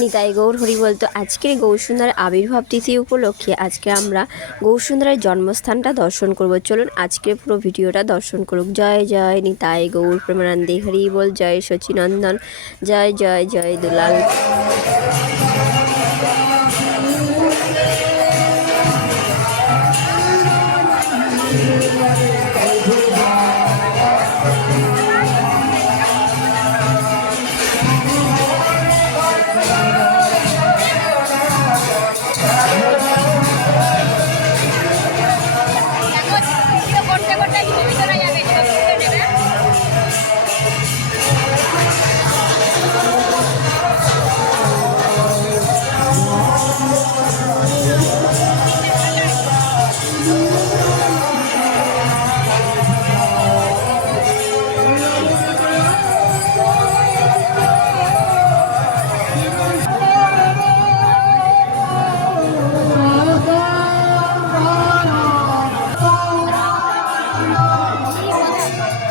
নিতাই গৌর হরি বলতো, আজকের গৌসুন্দরের আবির্ভাব তিথি উপলক্ষে আজকে আমরা গৌসুন্দরের জন্মস্থানটা দর্শন করব। চলুন আজকের পুরো ভিডিওটা দর্শন করুক। জয় জয় নিতাই গৌর প্রেমানন্দে হরি বল, জয় শচীনন্দন জয় জয় জয় দুলাল। করতে